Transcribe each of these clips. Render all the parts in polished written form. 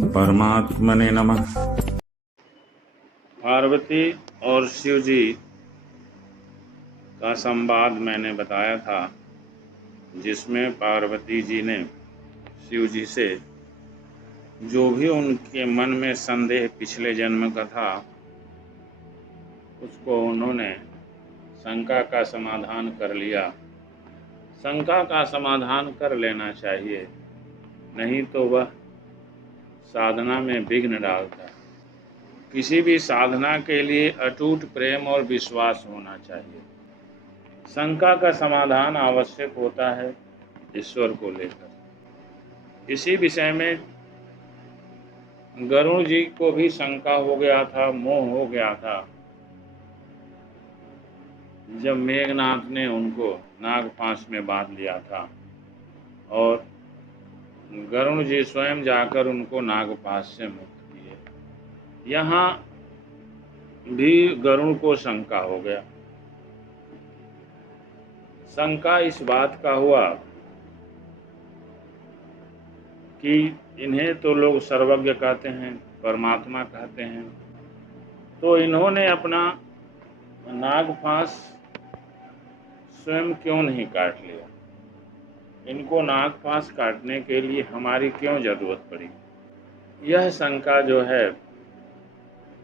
परमात्मने नमः। पार्वती और शिव जी का संवाद मैंने बताया था, जिसमें पार्वती जी ने शिव जी से जो भी उनके मन में संदेह पिछले जन्म का था, उसको उन्होंने शंका का समाधान कर लिया। शंका का समाधान कर लेना चाहिए, नहीं तो वह साधना में विघ्न डालता है। किसी भी साधना के लिए अटूट प्रेम और विश्वास होना चाहिए। शंका का समाधान आवश्यक होता है ईश्वर को लेकर। इसी विषय में गरुड़ जी को भी शंका हो गया था, मोह हो गया था, जब मेघनाथ ने उनको नागपाश में बांध लिया था और गरुड़ जी स्वयं जाकर उनको नागपाश से मुक्त किए। यहाँ भी गरुड़ को शंका हो गया। शंका इस बात का हुआ कि इन्हें तो लोग सर्वज्ञ कहते हैं, परमात्मा कहते हैं, तो इन्होंने अपना नागपाश स्वयं क्यों नहीं काट लिया? इनको नागपाश काटने के लिए हमारी क्यों जरूरत पड़ी? यह शंका जो है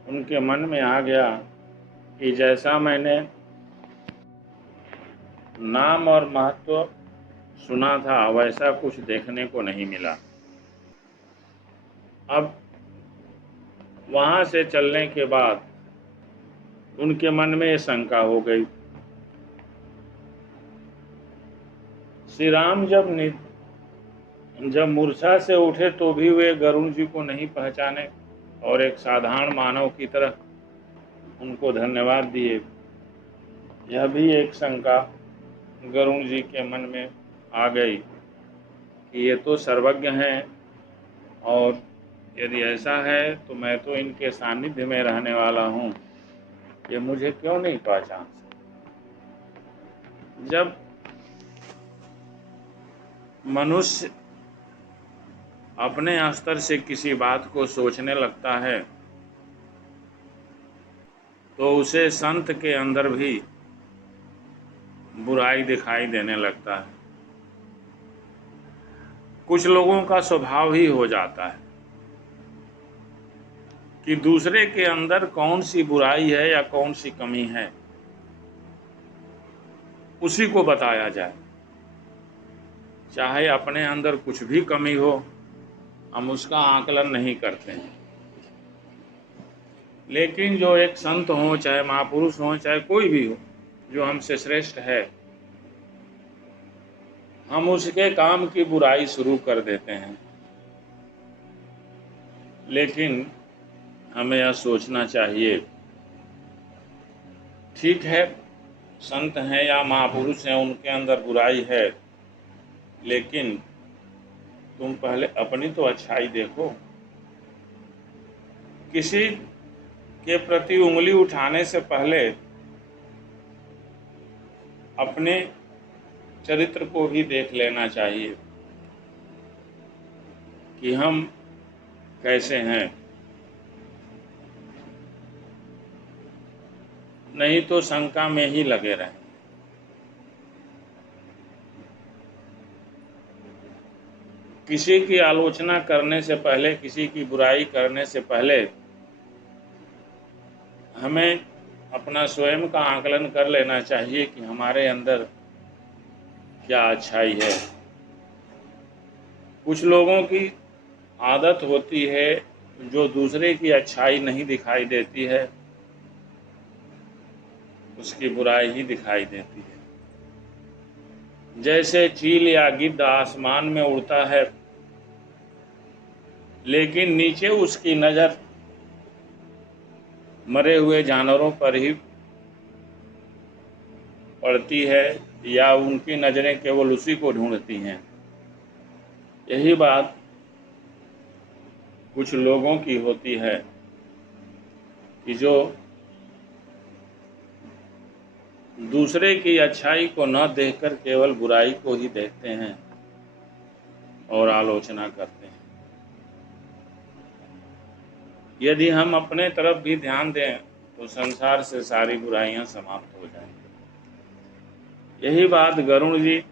उनके मन में आ गया कि जैसा मैंने नाम और महत्व सुना था, वैसा कुछ देखने को नहीं मिला। अब वहाँ से चलने के बाद उनके मन में ये शंका हो गई। श्री राम जब मूर्छा से उठे तो भी वे गरुड़ जी को नहीं पहचाने और एक साधारण मानव की तरह उनको धन्यवाद दिए। यह भी एक शंका गरुड़ जी के मन में आ गई कि ये तो सर्वज्ञ हैं, और यदि ऐसा है तो मैं तो इनके सानिध्य में रहने वाला हूँ, ये मुझे क्यों नहीं पहचान सकते? जब मनुष्य अपने स्तर से किसी बात को सोचने लगता है तो उसे संत के अंदर भी बुराई दिखाई देने लगता है। कुछ लोगों का स्वभाव ही हो जाता है कि दूसरे के अंदर कौन सी बुराई है या कौन सी कमी है, उसी को बताया जाए। चाहे अपने अंदर कुछ भी कमी हो, हम उसका आकलन नहीं करते हैं, लेकिन जो एक संत हो, चाहे महापुरुष हो, चाहे कोई भी हो, जो हमसे श्रेष्ठ है, हम उसके काम की बुराई शुरू कर देते हैं। लेकिन हमें यह सोचना चाहिए, ठीक है, संत हैं या महापुरुष हैं, उनके अंदर बुराई है, लेकिन तुम पहले अपनी तो अच्छाई देखो। किसी के प्रति उंगली उठाने से पहले अपने चरित्र को भी देख लेना चाहिए कि हम कैसे हैं। नहीं तो शंका में ही लगे रहें। किसी की आलोचना करने से पहले, किसी की बुराई करने से पहले हमें अपना स्वयं का आकलन कर लेना चाहिए कि हमारे अंदर क्या अच्छाई है। कुछ लोगों की आदत होती है जो दूसरे की अच्छाई नहीं दिखाई देती है, उसकी बुराई ही दिखाई देती है। जैसे चील या गिद्ध आसमान में उड़ता है, लेकिन नीचे उसकी नज़र मरे हुए जानवरों पर ही पड़ती है, या उनकी नज़रें केवल उसी को ढूंढती हैं। यही बात कुछ लोगों की होती है कि जो दूसरे की अच्छाई को न देखकर केवल बुराई को ही देखते हैं और आलोचना करते हैं। यदि हम अपने तरफ भी ध्यान दें तो संसार से सारी बुराइयां समाप्त हो जाएंगी। यही बात गरुड़ जी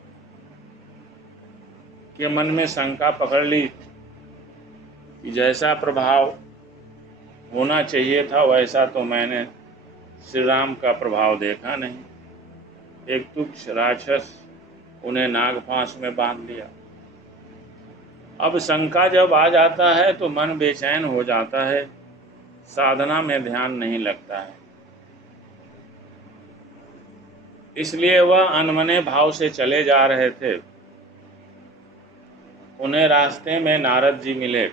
के मन में शंका पकड़ ली कि जैसा प्रभाव होना चाहिए था वैसा तो मैंने श्री राम का प्रभाव देखा नहीं। एक तुच्छ राक्षस उन्हें नागपाश में बांध लिया। अब शंका जब आ जाता है तो मन बेचैन हो जाता है, साधना में ध्यान नहीं लगता है। इसलिए वह अनमने भाव से चले जा रहे थे। उन्हें रास्ते में नारद जी मिले।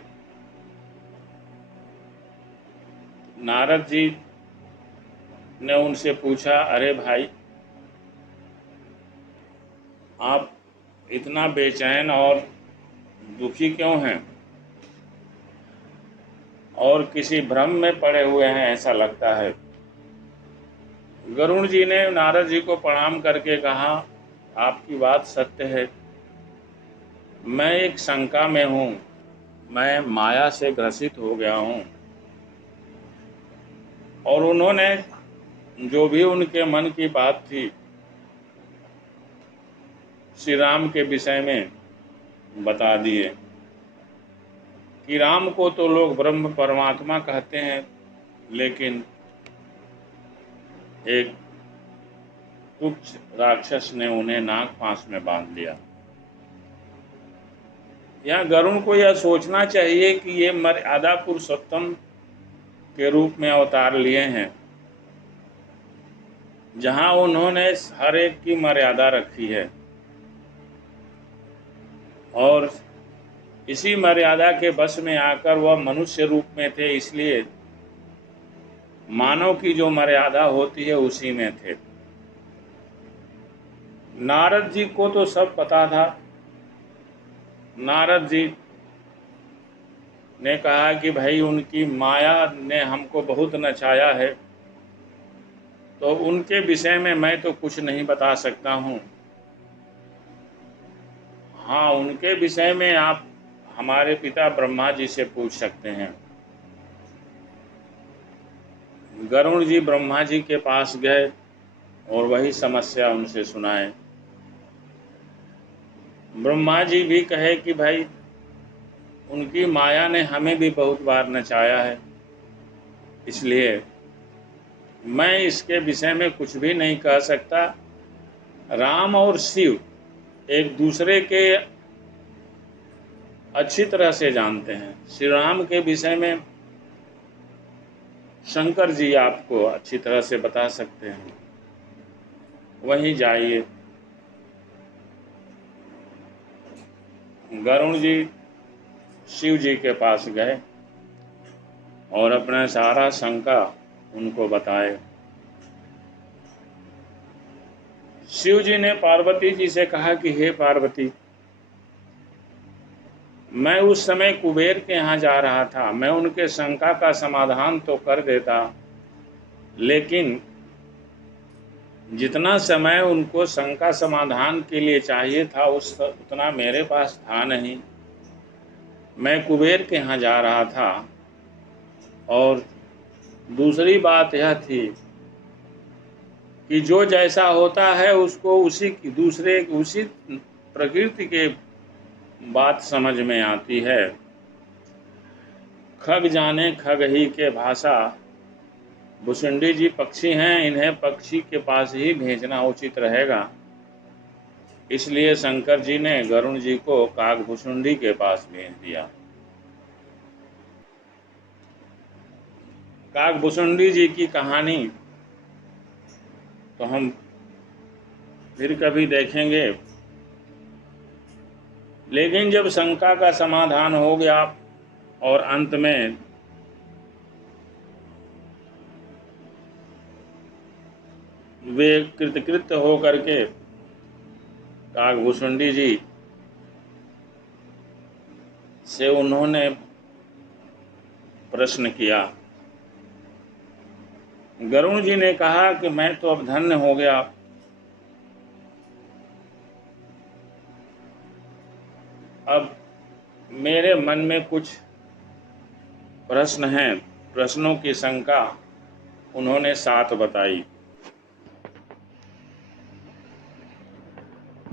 नारद जी ने उनसे पूछा, अरे भाई, आप इतना बेचैन और दुखी क्यों हैं और किसी भ्रम में पड़े हुए हैं ऐसा लगता है। गरुड़ जी ने नारद जी को प्रणाम करके कहा, आपकी बात सत्य है, मैं एक शंका में हूँ, मैं माया से ग्रसित हो गया हूँ। और उन्होंने जो भी उनके मन की बात थी श्री राम के विषय में बता दिए कि राम को तो लोग ब्रह्म परमात्मा कहते हैं, लेकिन एक तुच्छ राक्षस ने उन्हें नागपाश में बांध लिया। यहाँ गरुड़ को यह सोचना चाहिए कि ये मर्यादा पुरुषोत्तम के रूप में अवतार लिए हैं, जहाँ उन्होंने हर एक की मर्यादा रखी है और इसी मर्यादा के बस में आकर वह मनुष्य रूप में थे, इसलिए मानव की जो मर्यादा होती है उसी में थे। नारद जी को तो सब पता था। नारद जी ने कहा कि भाई, उनकी माया ने हमको बहुत नचाया है, तो उनके विषय में मैं तो कुछ नहीं बता सकता हूँ। हाँ, उनके विषय में आप हमारे पिता ब्रह्मा जी से पूछ सकते हैं। गरुड़ जी ब्रह्मा जी के पास गए और वही समस्या उनसे सुनाए। ब्रह्मा जी भी कहे कि भाई, उनकी माया ने हमें भी बहुत बार नचाया है, इसलिए मैं इसके विषय में कुछ भी नहीं कह सकता। राम और शिव एक दूसरे के अच्छी तरह से जानते हैं। श्री राम के विषय में शंकर जी आपको अच्छी तरह से बता सकते हैं, वहीं जाइए। गरुड़ जी शिव जी के पास गए और अपना सारा शंका उनको बताए। शिव जी ने पार्वती जी से कहा कि हे पार्वती, मैं उस समय कुबेर के यहाँ जा रहा था, मैं उनके शंका का समाधान तो कर देता, लेकिन जितना समय उनको शंका समाधान के लिए चाहिए था उतना मेरे पास था नहीं। मैं कुबेर के यहाँ जा रहा था। और दूसरी बात यह थी कि जो जैसा होता है उसको उसी प्रकृति के बात समझ में आती है। खग जाने खग ही के भाषा। भुसुंडी जी पक्षी हैं, इन्हें पक्षी के पास ही भेजना उचित रहेगा। इसलिए शंकर जी ने गरुड़ जी को कागभुसुंडी के पास भेज दिया। कागभुसुंडी जी की कहानी तो हम फिर कभी देखेंगे, लेकिन जब शंका का समाधान हो गया और अंत में वे कृतकृत्य हो करके कागभुसुंडी जी से उन्होंने प्रश्न किया। गरुड़ जी ने कहा कि मैं तो अब धन्य हो गया, अब मेरे मन में कुछ प्रश्न हैं, प्रश्नों की शंका उन्होंने 7 बताई।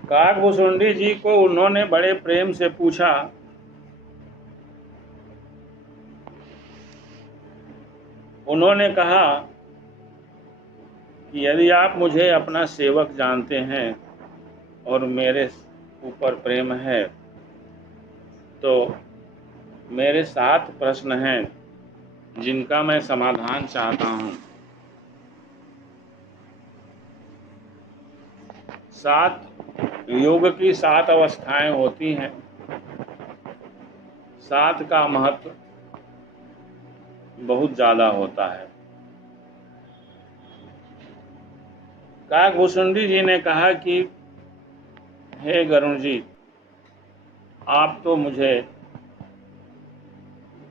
काकभूषुंडी जी को उन्होंने बड़े प्रेम से पूछा, उन्होंने कहा कि यदि आप मुझे अपना सेवक जानते हैं और मेरे ऊपर प्रेम है तो मेरे 7 प्रश्न हैं जिनका मैं समाधान चाहता हूँ। 7 योग की 7 अवस्थाएं होती हैं। 7 का महत्व बहुत ज़्यादा होता है। काकभूषुंडी जी ने कहा कि हे गरुण जी, आप तो मुझे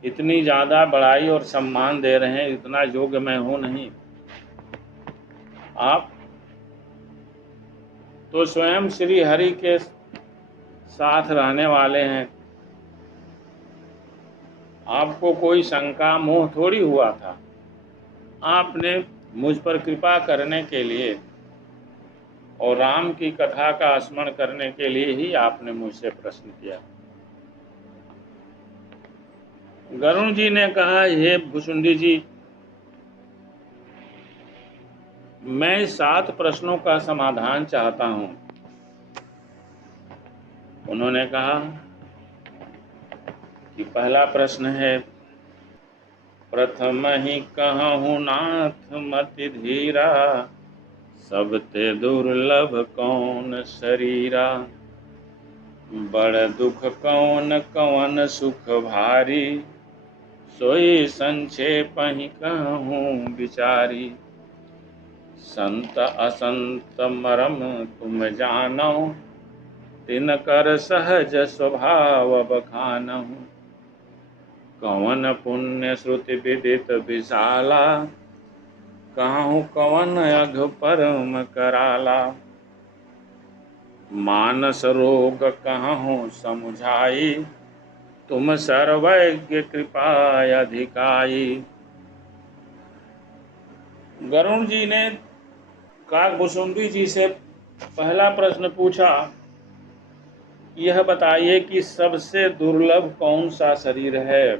इतनी ज़्यादा बड़ाई और सम्मान दे रहे हैं, इतना योग्य मैं हूँ नहीं। आप तो स्वयं श्री हरि के साथ रहने वाले हैं। आपको कोई शंका मोह थोड़ी हुआ था। आपने मुझ पर कृपा करने के लिए और राम की कथा का स्मरण करने के लिए ही आपने मुझसे प्रश्न किया। गरुण जी ने कहा, हे भुसुंडी जी, मैं 7 प्रश्नों का समाधान चाहता हूं। उन्होंने कहा कि पहला प्रश्न है, प्रथम ही कहूँ नाथ मति धीरा, सबते दुर्लभ कौन शरीरा, बड़ दुख कौन कवन सुख भारी, सोई संक्षेप ही कहूँ विचारी, संत असंत मरम तुम जानो, तिनकर सहज स्वभाव बखानहु, कवन पुण्य श्रुति विदित विशाला, कहूँ कवन अघ परम कराला, मानस रोग कहूँ समुझाई, तुम सर्वज्ञ कृपा अधिकाई। गरुण जी ने काकभूषुंडी जी से पहला प्रश्न पूछा, यह बताइए कि सबसे दुर्लभ कौन सा शरीर है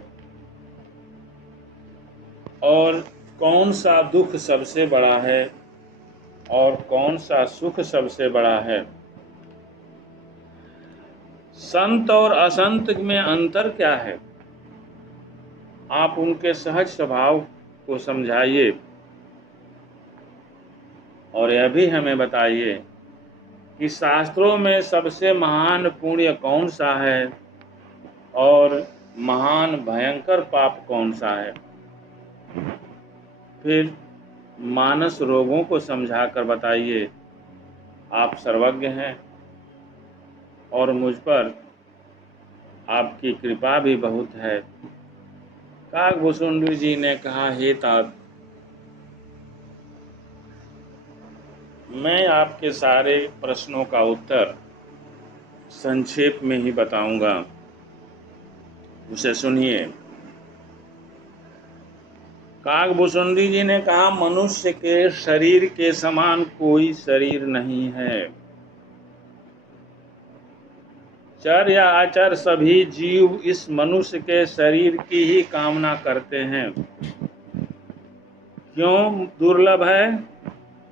और कौन सा दुख सबसे बड़ा है और कौन सा सुख सबसे बड़ा है। संत और असंत में अंतर क्या है, आप उनके सहज स्वभाव को समझाइए और यह भी हमें बताइए कि शास्त्रों में सबसे महान पुण्य कौन सा है और महान भयंकर पाप कौन सा है। फिर मानस रोगों को समझाकर बताइए, आप सर्वज्ञ हैं और मुझ पर आपकी कृपा भी बहुत है। काकभूषुंडी जी ने कहा, हे तात, मैं आपके सारे प्रश्नों का उत्तर संक्षेप में ही बताऊंगा, उसे सुनिए। काकभूषुंडी जी ने कहा, मनुष्य के शरीर के समान कोई शरीर नहीं है। चर या अचर सभी जीव इस मनुष्य के शरीर की ही कामना करते हैं। क्यों दुर्लभ है?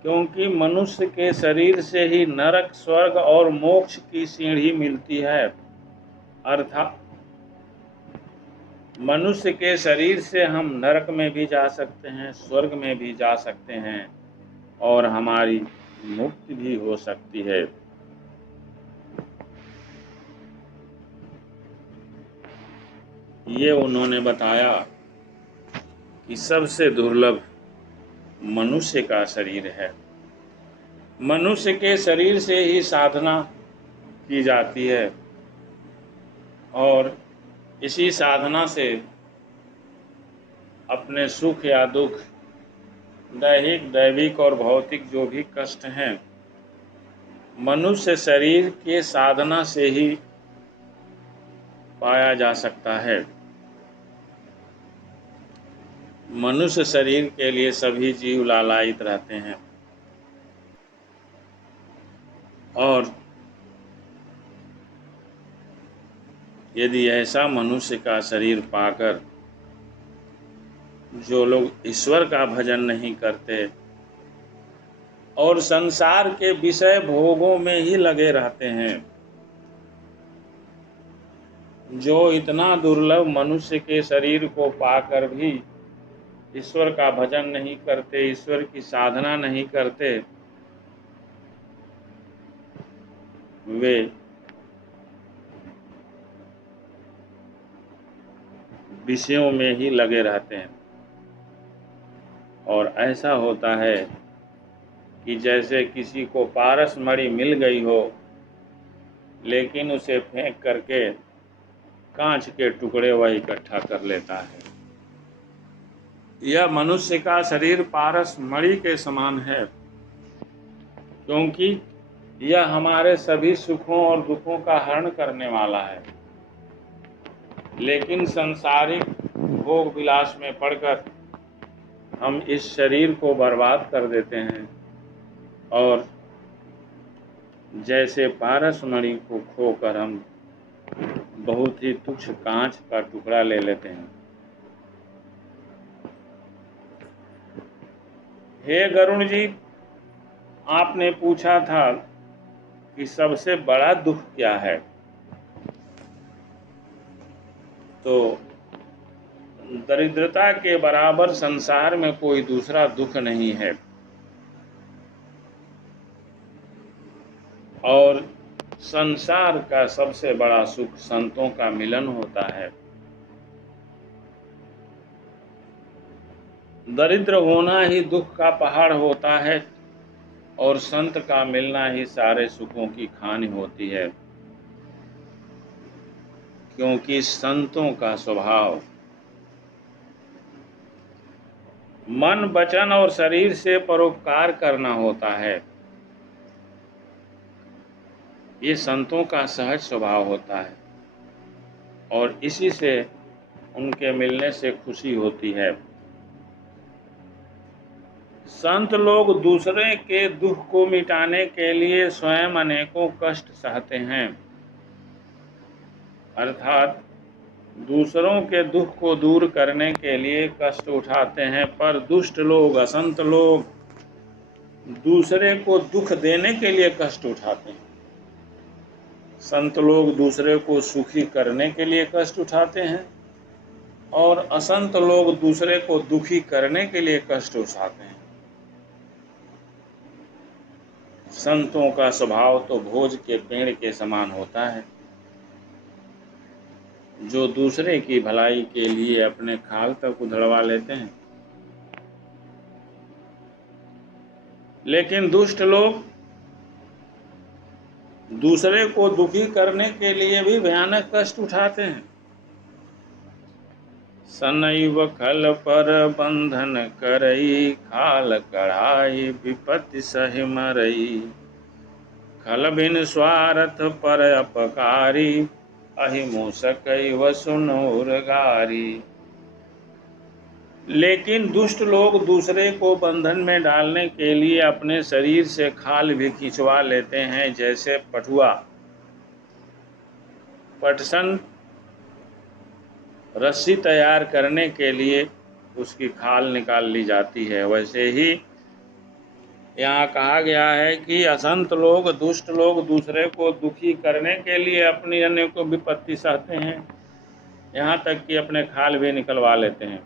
क्योंकि मनुष्य के शरीर से ही नरक, स्वर्ग और मोक्ष की सीढ़ी मिलती है। अर्थात मनुष्य के शरीर से हम नरक में भी जा सकते हैं, स्वर्ग में भी जा सकते हैं और हमारी मुक्ति भी हो सकती है। ये उन्होंने बताया कि सबसे दुर्लभ मनुष्य का शरीर है। मनुष्य के शरीर से ही साधना की जाती है और इसी साधना से अपने सुख या दुख, दैहिक, दैविक और भौतिक जो भी कष्ट हैं, मनुष्य शरीर के साधना से ही पाया जा सकता है। मनुष्य शरीर के लिए सभी जीव लालायित रहते हैं, और यदि ऐसा मनुष्य का शरीर पाकर जो लोग ईश्वर का भजन नहीं करते और संसार के विषय भोगों में ही लगे रहते हैं, जो इतना दुर्लभ मनुष्य के शरीर को पाकर भी ईश्वर का भजन नहीं करते, ईश्वर की साधना नहीं करते, वे विषयों में ही लगे रहते हैं। और ऐसा होता है कि जैसे किसी को पारस मणि मिल गई हो, लेकिन उसे फेंक करके कांच के टुकड़े वह इकट्ठा कर लेता है। यह मनुष्य का शरीर पारस मणि के समान है, क्योंकि यह हमारे सभी सुखों और दुखों का हरण करने वाला है। लेकिन सांसारिक भोग विलास में पड़कर हम इस शरीर को बर्बाद कर देते हैं और जैसे पारस मणि को खोकर हम बहुत ही तुच्छ कांच का टुकड़ा ले लेते हैं। हे गरुण जी, आपने पूछा था कि सबसे बड़ा दुख क्या है, तो दरिद्रता के बराबर संसार में कोई दूसरा दुख नहीं है। और संसार का सबसे बड़ा सुख संतों का मिलन होता है। दरिद्र होना ही दुख का पहाड़ होता है और संत का मिलना ही सारे सुखों की खान होती है, क्योंकि संतों का स्वभाव मन, वचन और शरीर से परोपकार करना होता है। ये संतों का सहज स्वभाव होता है और इसी से उनके मिलने से खुशी होती है। संत लोग दूसरे के दुख को मिटाने के लिए स्वयं अनेकों कष्ट सहते हैं, अर्थात दूसरों के दुख को दूर करने के लिए कष्ट उठाते हैं। पर दुष्ट लोग, असंत लोग दूसरे को दुख देने के लिए कष्ट उठाते हैं। संत लोग दूसरे को सुखी करने के लिए कष्ट उठाते हैं और असंत लोग दूसरे को दुखी करने के लिए कष्ट उठाते हैं। संतों का स्वभाव तो भोज के पेड़ के समान होता है, जो दूसरे की भलाई के लिए अपने खाल तक उधड़वा लेते हैं। लेकिन दुष्ट लोग दूसरे को दुखी करने के लिए भी भयानक कष्ट उठाते हैं। सनैव खल पर बंधन करई, खाल कढ़ाई विपत्ति सहि मरई। खल बिन स्वार्थ पर अपकारी, अहिमूसकई वसुनूर गारी। लेकिन दुष्ट लोग दूसरे को बंधन में डालने के लिए अपने शरीर से खाल भी खिंचवा लेते हैं। जैसे पटुआ पटसन रस्सी तैयार करने के लिए उसकी खाल निकाल ली जाती है, वैसे ही यहाँ कहा गया है कि असंत लोग, दुष्ट लोग दूसरे को दुखी करने के लिए अपनी अन्य को विपत्ति सहते हैं, यहाँ तक कि अपने खाल भी निकलवा लेते हैं।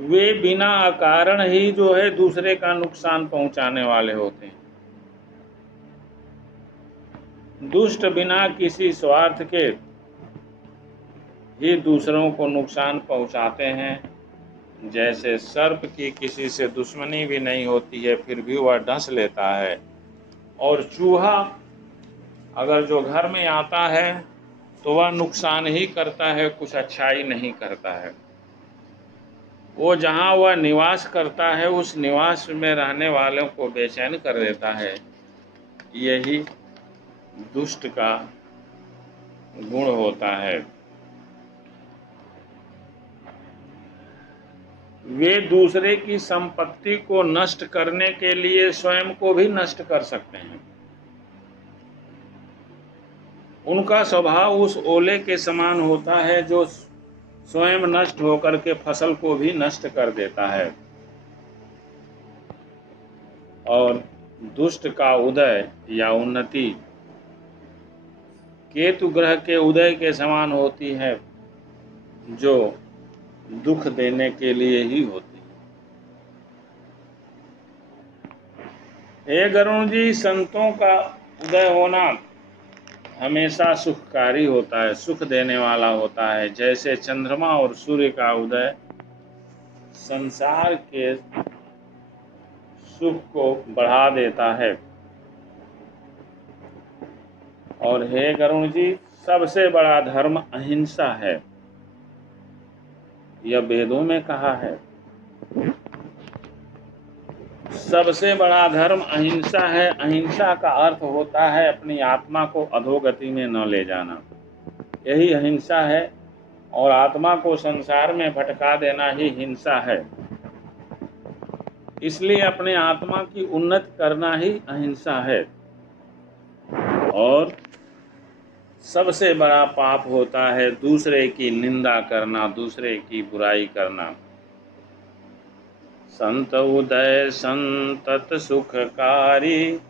वे बिना अकारण ही जो है दूसरे का नुकसान पहुंचाने वाले होते हैं। दुष्ट बिना किसी स्वार्थ के ही दूसरों को नुकसान पहुंचाते हैं। जैसे सर्प की किसी से दुश्मनी भी नहीं होती है, फिर भी वह डस लेता है। और चूहा अगर जो घर में आता है तो वह नुकसान ही करता है, कुछ अच्छाई नहीं करता है। वो जहाँ वह निवास करता है उस निवास में रहने वालों को बेचैन कर देता है। यही दुष्ट का गुण होता है। वे दूसरे की संपत्ति को नष्ट करने के लिए स्वयं को भी नष्ट कर सकते हैं। उनका स्वभाव उस ओले के समान होता है जो स्वयं नष्ट होकर के फसल को भी नष्ट कर देता है। और दुष्ट का उदय या उन्नति केतु ग्रह के उदय के समान होती है, जो दुख देने के लिए ही होती है। हे गरुण जी, संतों का उदय होना हमेशा सुखकारी होता है, सुख देने वाला होता है। जैसे चंद्रमा और सूर्य का उदय संसार के सुख को बढ़ा देता है। और हे गरुण जी, सबसे बड़ा धर्म अहिंसा है, यह वेदों में कहा है। सबसे बड़ा धर्म अहिंसा है। अहिंसा का अर्थ होता है अपनी आत्मा को अधोगति में न ले जाना, यही अहिंसा है। और आत्मा को संसार में भटका देना ही हिंसा है। इसलिए अपने आत्मा की उन्नति करना ही अहिंसा है। और सबसे बड़ा पाप होता है दूसरे की निंदा करना, दूसरे की बुराई करना। संत उदय संतत सुखकारी,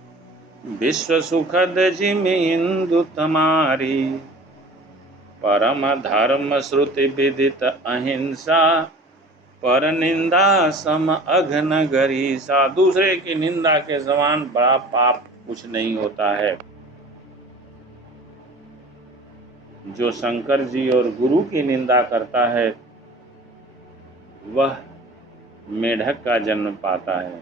विश्व सुखद जिमि इंदु तमारी। परम धर्म श्रुति विदित अहिंसा, पर निंदा सम अघन गरीसा। दूसरे की निंदा के समान बड़ा पाप कुछ नहीं होता है। जो शंकर जी और गुरु की निंदा करता है वह मेढक का जन्म पाता है,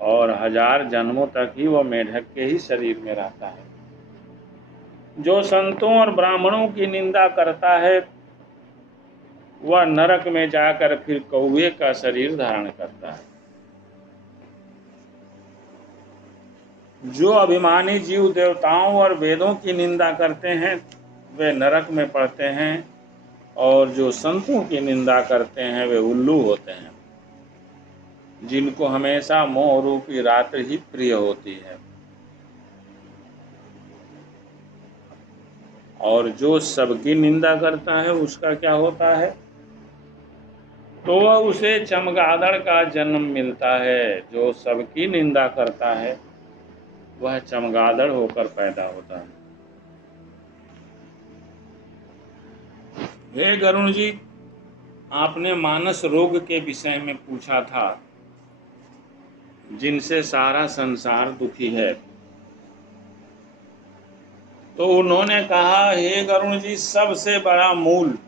और 1000 जन्मों तक ही वह मेढक के ही शरीर में रहता है। जो संतों और ब्राह्मणों की निंदा करता है वह नरक में जाकर फिर कौवे का शरीर धारण करता है। जो अभिमानी जीव देवताओं और वेदों की निंदा करते हैं वे नरक में पड़ते हैं, और जो संतों की निंदा करते हैं वे उल्लू होते हैं, जिनको हमेशा मोह रूपी रात्रि ही प्रिय होती है। और जो सबकी निंदा करता है उसका क्या होता है? तो उसे चमगादड़ का जन्म मिलता है। जो सबकी निंदा करता है वह चमगादड़ होकर पैदा होता है। हे गरुण जी, आपने मानस रोग के विषय में पूछा था, जिनसे सारा संसार दुखी है। तो उन्होंने कहा, हे गरुण जी, सबसे बड़ा मूल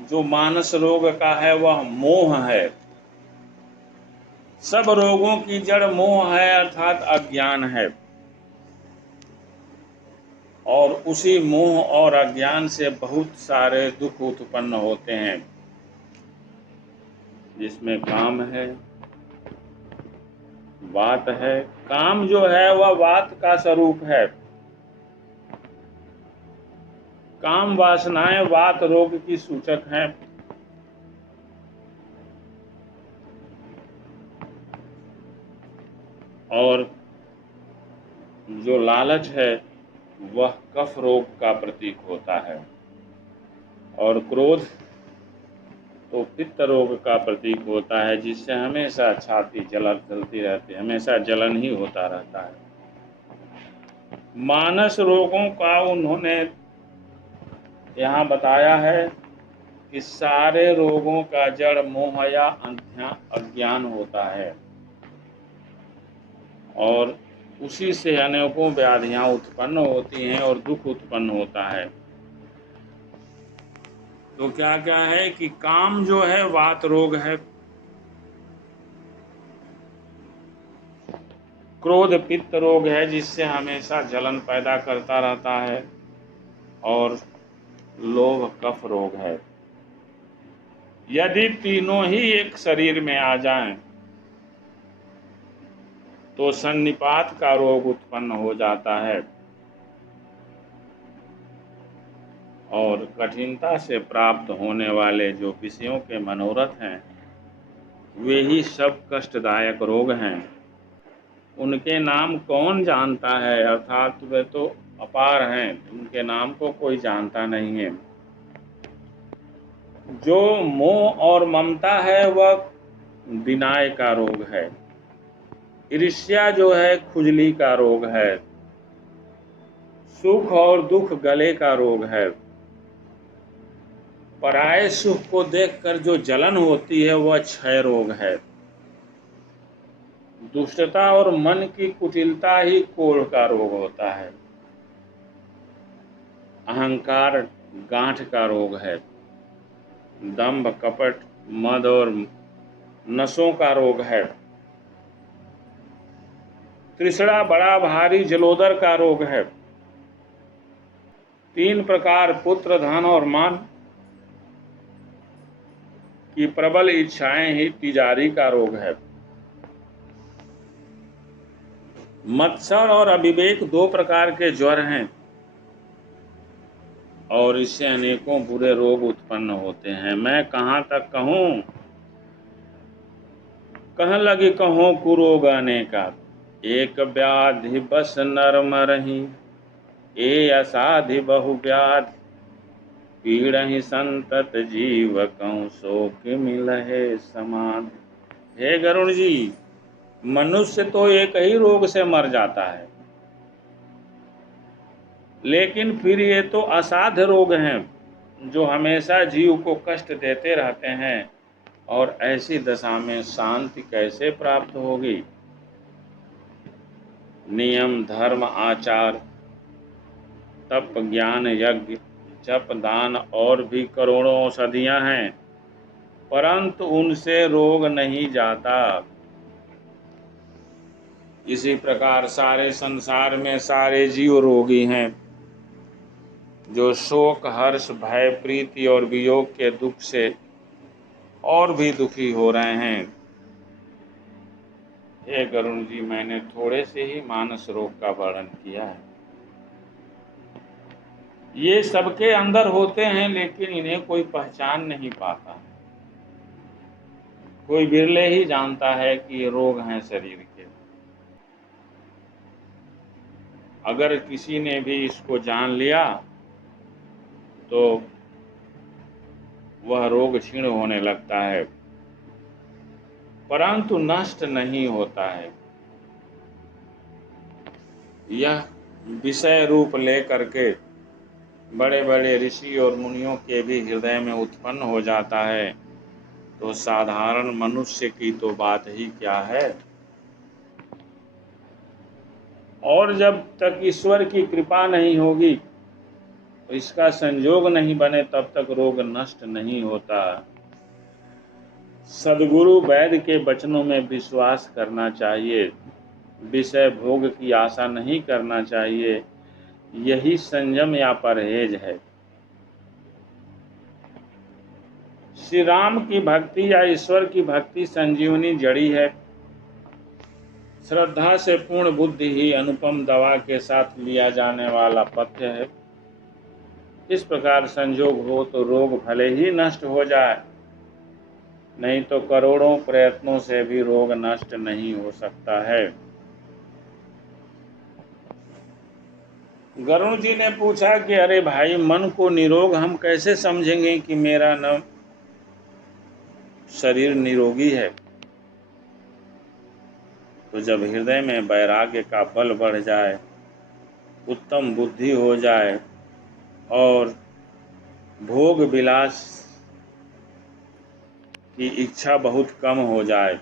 जो मानस रोग का है वह मोह है। सब रोगों की जड़ मोह है, अर्थात अज्ञान है। और उसी मोह और अज्ञान से बहुत सारे दुख उत्पन्न होते हैं, जिसमें काम है, वात है। काम जो है वह वात का स्वरूप है। काम वासनाएं वात रोग की सूचक हैं। और जो लालच है वह कफ रोग का प्रतीक होता है। और क्रोध तो पित्त रोग का प्रतीक होता है, जिससे हमेशा छाती जलती रहती है, हमेशा जलन ही होता रहता है। मानस रोगों का उन्होंने यहाँ बताया है कि सारे रोगों का जड़ मोह या अज्ञान होता है, और उसी से अनेकों व्याधियां उत्पन्न होती हैं और दुख उत्पन्न होता है। तो क्या क्या है कि काम जो है वात रोग है, क्रोध पित्त रोग है जिससे हमेशा जलन पैदा करता रहता है, और लोभ कफ रोग है। यदि तीनों ही एक शरीर में आ जाएं तो सन्निपात का रोग उत्पन्न हो जाता है। और कठिनता से प्राप्त होने वाले जो विषयों के मनोरथ हैं, वे ही सब कष्टदायक रोग हैं। उनके नाम कौन जानता है, अर्थात वे तो अपार हैं, उनके नाम को कोई जानता नहीं है। जो मोह और ममता है वह विनाय का रोग है। ईर्ष्या जो है खुजली का रोग है। सुख और दुख गले का रोग है। पराये सुख को देखकर जो जलन होती है वह क्षय रोग है। दुष्टता और मन की कुटिलता ही कोढ़ का रोग होता है। अहंकार गांठ का रोग है। दंभ कपट मद और नशों का रोग है। तृष्णा बड़ा भारी जलोदर का रोग है। 3 प्रकार पुत्र धन और मान की प्रबल इच्छाएं ही तिजारी का रोग है। मत्सर और अविवेक 2 प्रकार के ज्वर हैं और इससे अनेकों बुरे रोग उत्पन्न होते हैं। मैं कहाँ तक कहूँ, कह लगी कहो कुरोग अनेका, एक व्याधि बस नर मरहि, ए असाधि बहु व्याधि, पीड़हि संतत जीव कहूँ शोक मिलहे समाधि। हे गरुण जी, मनुष्य तो एक ही रोग से मर जाता है, लेकिन फिर ये तो असाध्य रोग हैं जो हमेशा जीव को कष्ट देते रहते हैं, और ऐसी दशा में शांति कैसे प्राप्त होगी। नियम धर्म आचार तप ज्ञान यज्ञ जप दान और भी करोड़ों औषधियां हैं, परंतु उनसे रोग नहीं जाता। इसी प्रकार सारे संसार में सारे जीव रोगी हैं, जो शोक हर्ष भय प्रीति और वियोग के दुख से और भी दुखी हो रहे हैं। हे गरुण जी, मैंने थोड़े से ही मानस रोग का वर्णन किया है। ये सबके अंदर होते हैं, लेकिन इन्हें कोई पहचान नहीं पाता। कोई बिरले ही जानता है कि ये रोग हैं शरीर के। अगर किसी ने भी इसको जान लिया तो वह रोग क्षीण होने लगता है, परंतु नष्ट नहीं होता है। यह विषय रूप लेकर के बड़े बड़े ऋषि और मुनियों के भी हृदय में उत्पन्न हो जाता है, तो साधारण मनुष्य की तो बात ही क्या है। और जब तक ईश्वर की कृपा नहीं होगी, तो इसका संयोग नहीं बने, तब तक रोग नष्ट नहीं होता। सद्गुरु वैद्य के वचनों में विश्वास करना चाहिए, विषय भोग की आशा नहीं करना चाहिए। यही संयम या परहेज है। श्री राम की भक्ति या ईश्वर की भक्ति संजीवनी जड़ी है। श्रद्धा से पूर्ण बुद्धि ही अनुपम दवा के साथ लिया जाने वाला पथ्य है। इस प्रकार संजोग हो तो रोग भले ही नष्ट हो जाए, नहीं तो करोड़ों प्रयत्नों से भी रोग नष्ट नहीं हो सकता है। गरुण जी ने पूछा कि अरे भाई, मन को निरोग हम कैसे समझेंगे कि मेरा न शरीर निरोगी है। तो जब हृदय में वैराग्य का बल बढ़ जाए, उत्तम बुद्धि हो जाए और भोग विलास की इच्छा बहुत कम हो जाए,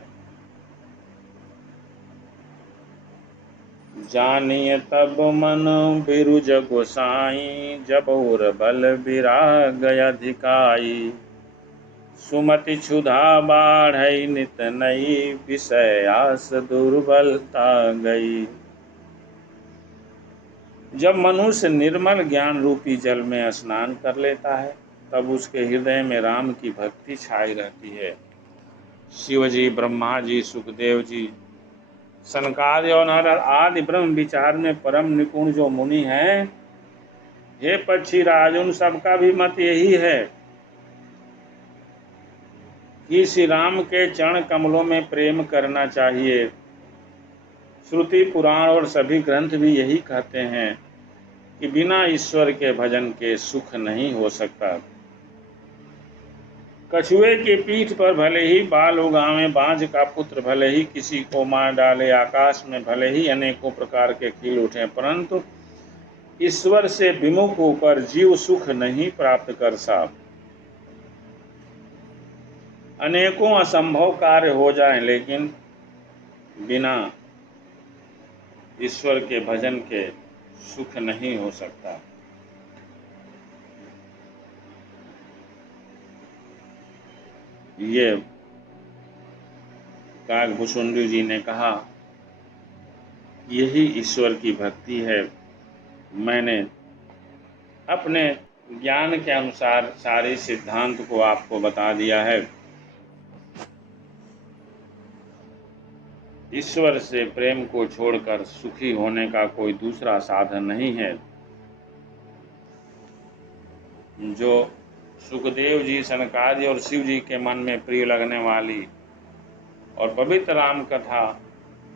जानिए तब मन बिरुज गोसाई, जब और बल विराग अधिकाई, सुमति क्षुधा बाढ़ई नित नई, विषय आस दुर्बलता गई। जब मनुष्य निर्मल ज्ञान रूपी जल में स्नान कर लेता है, तब उसके हृदय में राम की भक्ति छाई रहती है। शिव जी, ब्रह्मा जी, सुखदेव जी, सनकादि और नारद आदि ब्रह्म विचार में परम निपुण जो मुनि हैं, हे पक्षी राज, उन सबका भी मत यही है कि श्री राम के चरण कमलों में प्रेम करना चाहिए। श्रुति पुराण और सभी ग्रंथ भी यही कहते हैं कि बिना ईश्वर के भजन के सुख नहीं हो सकता। कछुए की पीठ पर भले ही बाल उगावे, बांझ का पुत्र भले ही किसी को मार डाले, आकाश में भले ही अनेकों प्रकार के खिल उठे, परंतु ईश्वर से विमुख होकर जीव सुख नहीं प्राप्त कर सकता। अनेकों असंभव कार्य हो जाएं, लेकिन बिना ईश्वर के भजन के सुख नहीं हो सकता। ये काकभूषुंडी जी ने कहा, यही ईश्वर की भक्ति है। मैंने अपने ज्ञान के अनुसार सारे सिद्धांत को आपको बता दिया है। ईश्वर से प्रेम को छोड़कर सुखी होने का कोई दूसरा साधन नहीं है। जो सुखदेव जी, सनकादि और शिव जी के मन में प्रिय लगने वाली और पवित्र राम कथा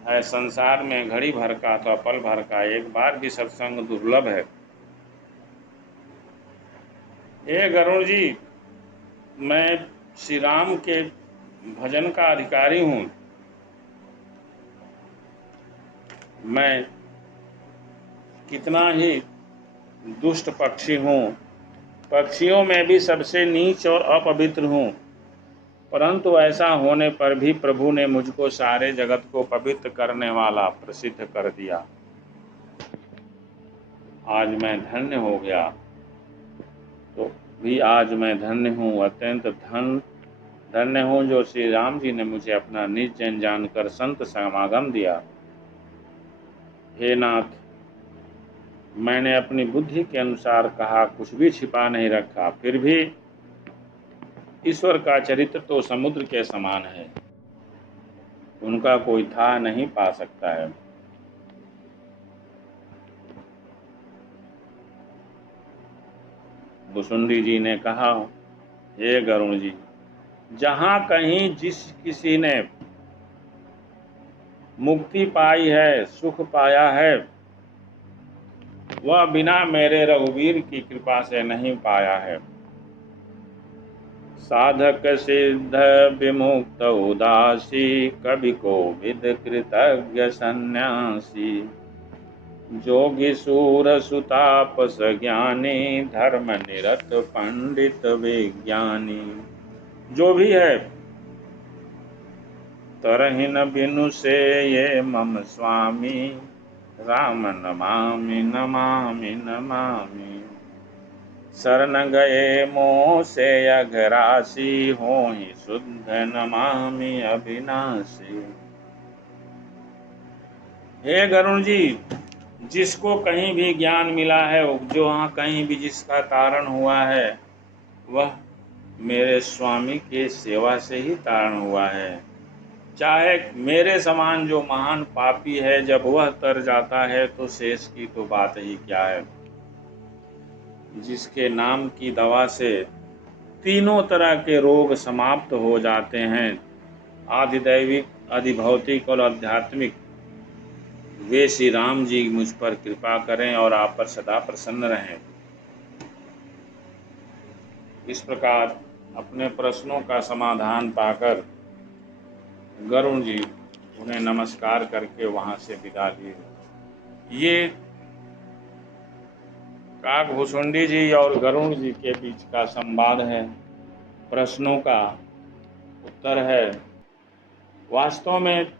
है, संसार में घड़ी भर का तो पल भर का एक बार भी सत्संग दुर्लभ है। हे गरुड़ जी, मैं श्री राम के भजन का अधिकारी हूँ। मैं कितना ही दुष्ट पक्षी हूँ, पक्षियों में भी सबसे नीच और अपवित्र हूँ, परंतु ऐसा होने पर भी प्रभु ने मुझको सारे जगत को पवित्र करने वाला प्रसिद्ध कर दिया। आज मैं धन्य हो गया, तो भी आज मैं धन्य हूँ, अत्यंत धन्य हूँ जो श्री राम जी ने मुझे अपना निज जन जानकर संत समागम दिया। हे नाथ, मैंने अपनी बुद्धि के अनुसार कहा, कुछ भी छिपा नहीं रखा, फिर भी ईश्वर का चरित्र तो समुद्र के समान है, उनका कोई था नहीं पा सकता है। भुसुंडी जी ने कहा, हे गरुड़ जी, जहाँ कहीं जिस किसी ने मुक्ति पाई है, सुख पाया है, वह बिना मेरे रघुवीर की कृपा से नहीं पाया है। साधक सिद्ध विमुक्त उदासी, कवि कोविद कृतज्ञ सन्यासी, जोगी सूर सुतापस ज्ञानी, धर्म निरत पंडित विज्ञानी। जो भी है तरहिन बिनु से ये मम स्वामी, राम नमामि नमामि नमामि। शरण गए मोह से अघरासी, होहि शुद्ध नमामि अविनाशी। हे गरुड़ जी, जिसको कहीं भी ज्ञान मिला है, जो वहाँ कहीं भी जिसका तारण हुआ है, वह मेरे स्वामी के सेवा से ही तारण हुआ है। चाहे मेरे समान जो महान पापी है, जब वह तर जाता है तो शेष की तो बात ही क्या है। जिसके नाम की दवा से तीनों तरह के रोग समाप्त हो जाते हैं, आधिदैविक, अधिभौतिक और आध्यात्मिक, वे श्री राम जी मुझ पर कृपा करें और आप पर सदा प्रसन्न रहें। इस प्रकार अपने प्रश्नों का समाधान पाकर गरुड़ जी उन्हें नमस्कार करके वहां से विदा लिए। ये काकभूषुंडी जी और गरुड़ जी के बीच का संवाद है, प्रश्नों का उत्तर है। वास्तव में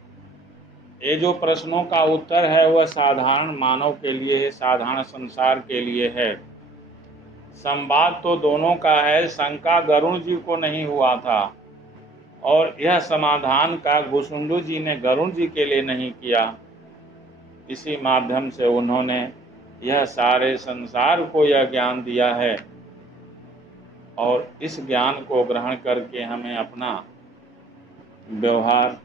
ये जो प्रश्नों का उत्तर है वह साधारण मानव के लिए है, साधारण संसार के लिए है। संवाद तो दोनों का है, शंका गरुड़ जी को नहीं हुआ था और यह समाधान काकभूषुंडी जी ने गरुड़ जी के लिए नहीं किया। इसी माध्यम से उन्होंने यह सारे संसार को यह ज्ञान दिया है और इस ज्ञान को ग्रहण करके हमें अपना व्यवहार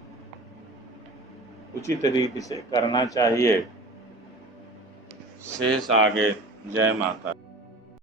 उचित रीति से करना चाहिए। शेष आगे। जय माता।